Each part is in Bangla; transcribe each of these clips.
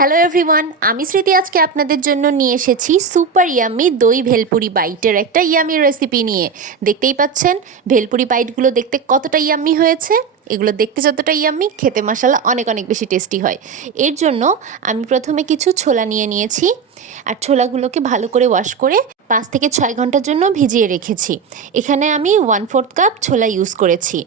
হ্যালো এভরিওয়ান, আমি স্মৃতি আজকে আপনাদের জন্য নিয়ে এসেছি সুপার ইয়াম্মি দই ভেলপুরি বাইটের একটা ইয়াম্মি রেসিপি নিয়ে। দেখতেই পাচ্ছেন ভেলপুরি বাইটগুলো দেখতে কতটা ইয়াম্মি হয়েছে। এগুলো দেখতে যতটা ইয়াম্মি, খেতে মাশাআল্লাহ অনেক অনেক বেশি টেস্টি হয়। এর জন্য আমি প্রথমে কিছু ছোলা নিয়ে নিয়েছি, আর ছোলাগুলোকে ভালো করে ওয়াশ করে 5 থেকে 6 ঘন্টার জন্য ভিজিয়ে রেখেছি। এখানে আমি 1/4 কাপ ছোলা ইউজ করেছি।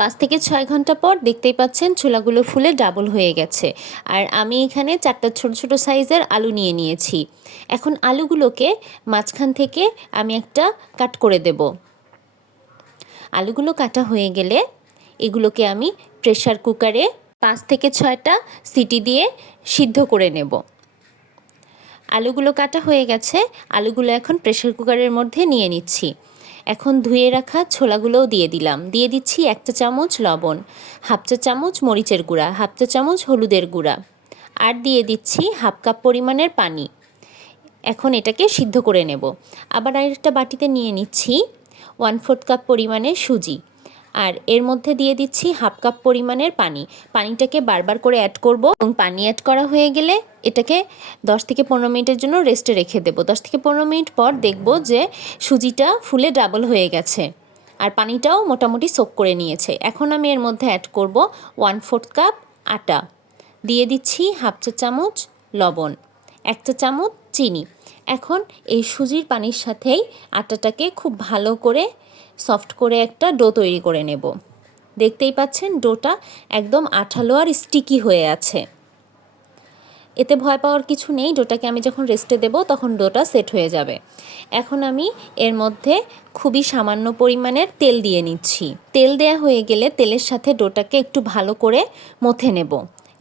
5 থেকে 6 ঘন্টা পর দেখতেই পাচ্ছেন ছোলাগুলো ফুলে ডাবল হয়ে গেছে। আর আমি এখানে 4টা ছোট ছোট সাইজের আলু নিয়ে নিয়েছি। এখন আলুগুলোকে মাঝখান থেকে আমি একটা কাট করে দেব। আলুগুলো কাটা হয়ে গেলে এগুলোকে আমি প্রেসার কুকারে 5 থেকে 6টা সিটি দিয়ে সিদ্ধ করে নেব। আলুগুলো কাটা হয়ে গেছে, আলুগুলো এখন প্রেসার কুকারের মধ্যে নিয়ে নিচ্ছি। এখন ধুয়ে রাখা ছোলাগুলোও দিয়ে দিলাম। দিয়ে দিচ্ছি 1 চা চামচ লবণ, 1/2 চা চামচ মরিচের গুঁড়া, 1/2 চা চামচ হলুদের গুঁড়া, আর দিয়ে দিচ্ছি 1/2 কাপ পরিমাণের পানি। এখন এটাকে সিদ্ধ করে নেব। আবার আরেকটা বাটিতে নিয়ে নিচ্ছি 1/4 কাপ পরিমাণের সুজি, আর এর মধ্যে দিয়ে দিচ্ছি 1/2 কাপ পরিমাণের পানি। পানিটাকে বারবার করে অ্যাড করব, এবং পানি অ্যাড করা হয়ে গেলে এটাকে 10 থেকে 15 মিনিটের জন্য রেস্টে রেখে দেব। 10 থেকে 15 মিনিট পর দেখব যে সুজিটা ফুলে ডাবল হয়ে গেছে, আর পানিটাও মোটামুটি সোক করে নিয়েছে। এখন আমি এর মধ্যে অ্যাড করব 1/4 কাপ আটা, দিয়ে দিচ্ছি 1/2 চা চামচ লবণ, 1 চা চামচ চিনি। এখন এই সুজির পানির সাথেই আটাটাকে খুব ভালো করে সফট করে একটা ডো তৈরি করে নেব। দেখতেই পাচ্ছেন ডোটা একদম আঠালো আর স্টিকি হয়ে আছে। এতে ভয় পাওয়ার কিছু নেই, ডোটাকে আমি যখন রেস্টে দেব তখন ডোটা সেট হয়ে যাবে। এখন আমি এর মধ্যে খুবই সামান্য পরিমাণের তেল দিয়ে নিচ্ছি। তেল দেয়া হয়ে গেলে তেলের সাথে ডোটাকে একটু ভালো করে মথে নেব,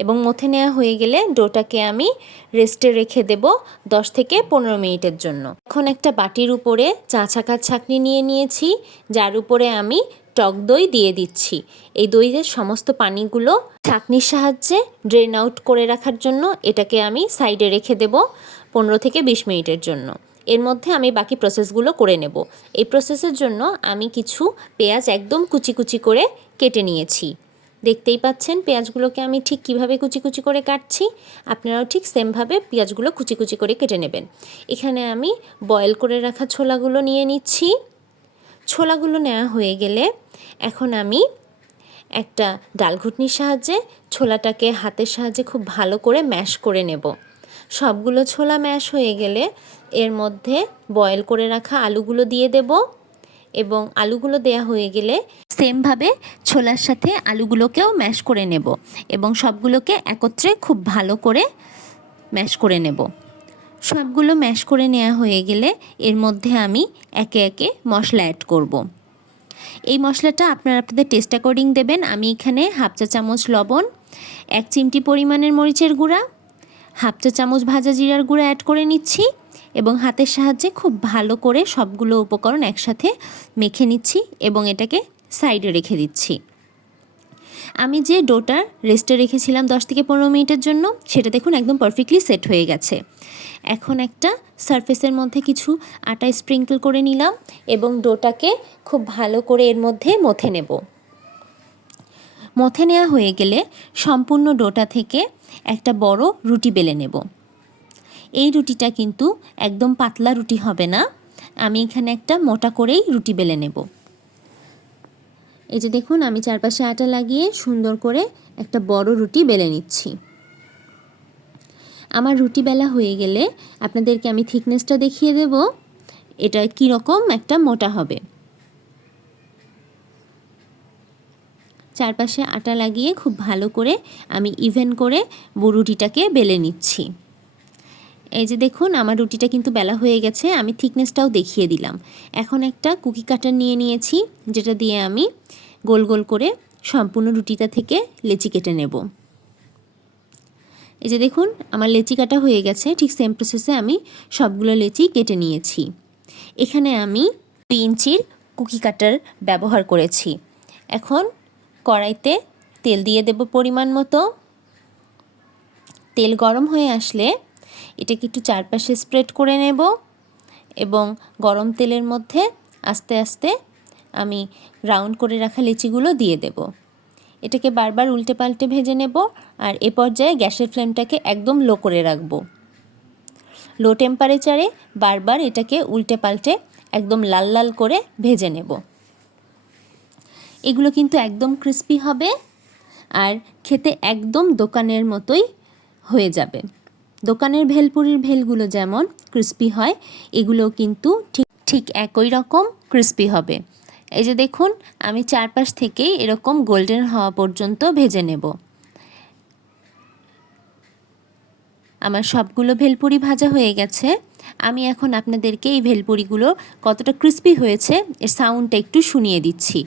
এবং মথে নেওয়া হয়ে গেলে ডোটাকে আমি রেস্টে রেখে দেব 10 থেকে 15 মিনিটের জন্য। এখন একটা বাটির উপরে চা ছাঁকার ছাঁকনি নিয়ে নিয়েছি, যার উপরে আমি টক দই দিয়ে দিচ্ছি। এই দইয়ের সমস্ত পানিগুলো ছাঁকনির সাহায্যে ড্রেন আউট করে রাখার জন্য এটাকে আমি সাইডে রেখে দেব 15 থেকে 20 মিনিটের জন্য। এর মধ্যে আমি বাকি প্রসেসগুলো করে নেব। এই প্রসেসের জন্য আমি কিছু পেঁয়াজ একদম কুচি কুচি করে কেটে নিয়েছি। দেখতেই পাচ্ছেন পেঁয়াজগুলোকে আমি ঠিক কিভাবে কুচি কুচি করে কাটছি। আপনারাও ঠিক সেমভাবে পেঁয়াজগুলো কুচি কুচি করে কেটে নেবেন। এখানে আমি বয়েল করে রাখা ছোলাগুলো নিয়ে নিচ্ছি। ছোলাগুলো নেওয়া হয়ে গেলে এখন আমি একটা ডাল ঘুটনির সাহায্যে ছোলাটাকে হাতের সাহায্যে খুব ভালো করে ম্যাশ করে নেব। সবগুলো ছোলা ম্যাশ হয়ে গেলে এর মধ্যে বয়েল করে রাখা আলুগুলো দিয়ে দেব, এবং আলুগুলো দেয়া হয়ে গেলে সেমভাবে ছোলার সাথে আলুগুলোকেও ম্যাশ করে নেব, এবং সবগুলোকে একত্রে খুব ভালো করে ম্যাশ করে নেব। সবগুলো ম্যাশ করে নেওয়া হয়ে গেলে এর মধ্যে আমি একে একে মশলা অ্যাড করব। এই মশলাটা আপনারা আপনাদের টেস্ট অ্যাকর্ডিং দেবেন। আমি এখানে 1/2 চা চামচ লবণ, 1 চিমটি পরিমাণের মরিচের গুঁড়া, 1/2 চা চামচ ভাজা জিরার গুঁড়া অ্যাড করে নিচ্ছি, এবং হাতের সাহায্যে খুব ভালো করে সবগুলো উপকরণ একসাথে মেখে নিচ্ছি, এবং এটাকে সাইডে রেখে দিচ্ছি। আমি যে ডোটা রেস্টে রেখেছিলাম 10 থেকে 15 মিনিটের জন্য, সেটা দেখুন একদম পারফেক্টলি সেট হয়ে গেছে। এখন একটা সারফেসের মধ্যে কিছু আটা স্প্রিঙ্কল করে নিলাম, এবং ডোটাকে খুব ভালো করে এর মধ্যে মথে নেব। মথে নেওয়া হয়ে গেলে সম্পূর্ণ ডোটা থেকে একটা বড় রুটি বেলে নেব। এই রুটিটা কিন্তু একদম পাতলা রুটি হবে না, আমি এখানে একটা মোটা করেই রুটি বেলে নেব। এই যে দেখুন আমি চারপাশে আটা লাগিয়ে সুন্দর করে একটা বড় রুটি বেলে নিচ্ছি। আমার রুটি বেলা হয়ে গেলে আপনাদেরকে আমি থিকনেসটা দেখিয়ে দেব, এটা কীরকম একটা মোটা হবে। চারপাশে আটা লাগিয়ে খুব ভালো করে আমি ইভেন করে রুটিটাকে বেলে নিচ্ছি। এই যে দেখুন আমার রুটিটা কিন্তু বেলা হয়ে গেছে, আমি থিকনেসটাও দেখিয়ে দিলাম। এখন একটা কুকি কাটার নিয়ে নিয়েছি, যেটা দিয়ে আমি গোল গোল করে সম্পূর্ণ রুটিটা থেকে লেচি কেটে নেব। এই যে দেখুন আমার লেচি কাটা হয়ে গেছে। ঠিক সেম প্রসেসে আমি সবগুলো লেচি কেটে নিয়েছি। এখানে আমি 2 ইঞ্চির কুকি কাটার ব্যবহার করেছি। এখন কড়াইতে তেল দিয়ে দেব পরিমাণ মতো। তেল গরম হয়ে আসলে এটাকে একটু চারপাশে স্প্রেড করে নেব, এবং গরম তেলের মধ্যে আস্তে আস্তে আমি রাউন্ড করে রাখা লেচিগুলো দিয়ে দেব। এটাকে বারবার উল্টে পাল্টে ভেজে নেব। আর এ পর্যায়ে গ্যাসের ফ্লেমটাকে একদম লো করে রাখবো। লো টেম্পারেচারে বারবার এটাকে উল্টে পাল্টে একদম লাল লাল করে ভেজে নেব। এগুলো কিন্তু একদম ক্রিস্পি হবে আর খেতে একদম দোকানের মতোই হয়ে যাবে। দোকানের ভেলপুরির ভেলগুলো যেমন ক্রিস্পি হয়, এগুলো কিন্তু ঠিক একই রকম ক্রিস্পি হবে। এই যে দেখুন, আমি চারপাশ থেকেই এরকম গোল্ডেন হওয়া পর্যন্ত ভেজে নেব। আমার সবগুলো ভেলপুরি ভাজা হয়ে গেছে। আমি এখন আপনাদেরকে এই ভেলপুরিগুলো কতটা ক্রিস্পি হয়েছে এর সাউন্ডটা একটু শুনিয়ে দিচ্ছি।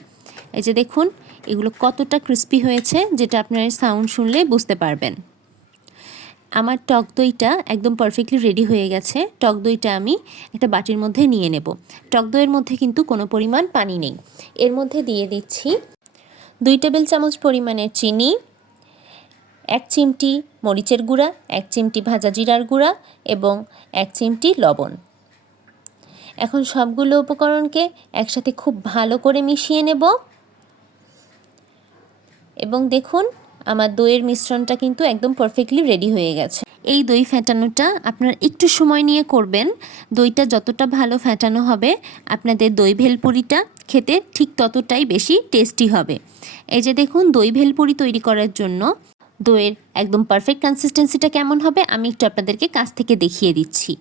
এই যে দেখুন, এগুলো কতটা ক্রিস্পি হয়েছে, যেটা আপনারা সাউন্ড শুনলে বুঝতে পারবেন। আমার টক দইটা একদম পারফেক্টলি রেডি হয়ে গেছে। টক দইটা আমি একটা বাটির মধ্যে নিয়ে নেব। টক দইয়ের মধ্যে কিন্তু কোনো পরিমাণ পানি নেই। এর মধ্যে দিয়ে দিচ্ছি 2 টেবিল চামচ পরিমাণের চিনি, 1 চিমটি মরিচের গুঁড়া, 1 চিমটি ভাজা জিরার গুঁড়া এবং 1 চিমটি লবণ। এখন সবগুলো উপকরণকে একসাথে খুব ভালো করে মিশিয়ে নেব। এবং দেখুন, আমার দইয়ের মিশ্রণটা কিন্তু একদম পারফেক্টলি রেডি হয়ে গেছে। এই দই ফেটানোটা আপনারা একটু সময় নিয়ে করবেন। দইটা যতটা ভালো ফেটানো হবে, আপনাদের দই ভেলপুরিটা খেতে ঠিক ততটাই বেশি টেস্টি হবে। এই যে দেখুন, দই ভেলপুরি তৈরি করার জন্য দইয়ের একদম পারফেক্ট কনসিস্টেন্সিটা কেমন হবে আমি একটু আপনাদেরকে কাছ থেকে দেখিয়ে দিচ্ছি।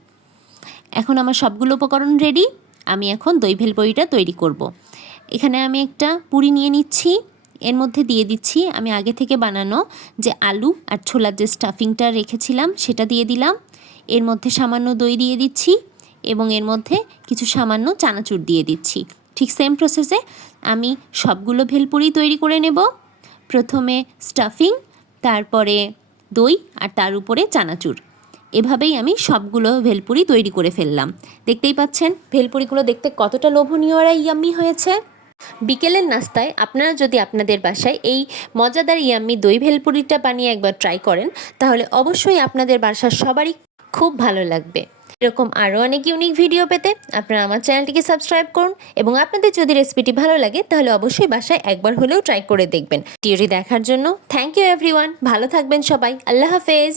এখন আমার সবগুলো উপকরণ রেডি। আমি এখন দই ভেলপুরিটা তৈরি করব। এখানে আমি একটা পুরি নিয়ে নিচ্ছি। এর মধ্যে দিয়ে দিচ্ছি আমি আগে থেকে বানানো যে আলু আর ছোলার যে স্টাফিংটা রেখেছিলাম সেটা দিয়ে দিলাম। এর মধ্যে সামান্য দই দিয়ে দিচ্ছি এবং এর মধ্যে কিছু সামান্য চানাচুর দিয়ে দিচ্ছি। ঠিক সেম প্রসেসে আমি সবগুলো ভেলপুরি তৈরি করে নেব। প্রথমে স্টাফিং, তারপরে দই আর তার উপরে চানাচুর। এভাবেই আমি সবগুলো ভেলপুরি তৈরি করে ফেললাম। দেখতেই পাচ্ছেন ভেলপুরিগুলো দেখতে কতটা লোভনীয় আর ইয়াম্মি হয়েছে। বিকেলের নাস্তায় আপনারা যদি আপনাদের বাসায় এই মজাদার ইয়াম্মি দই ভেলপুরিটা বানিয়ে একবার ট্রাই করেন, তাহলে অবশ্যই আপনাদের বাসার সবারই খুব ভালো লাগবে। এরকম আরও অনেক ইউনিক ভিডিও পেতে আপনারা আমার চ্যানেলটিকে সাবস্ক্রাইব করুন এবং আপনাদের যদি রেসিপিটি ভালো লাগে তাহলে অবশ্যই বাসায় একবার হলেও ট্রাই করে দেখবেন। ভিডিওটি দেখার জন্য থ্যাংক ইউ এভরিওয়ান। ভালো থাকবেন সবাই। আল্লাহ হাফেজ।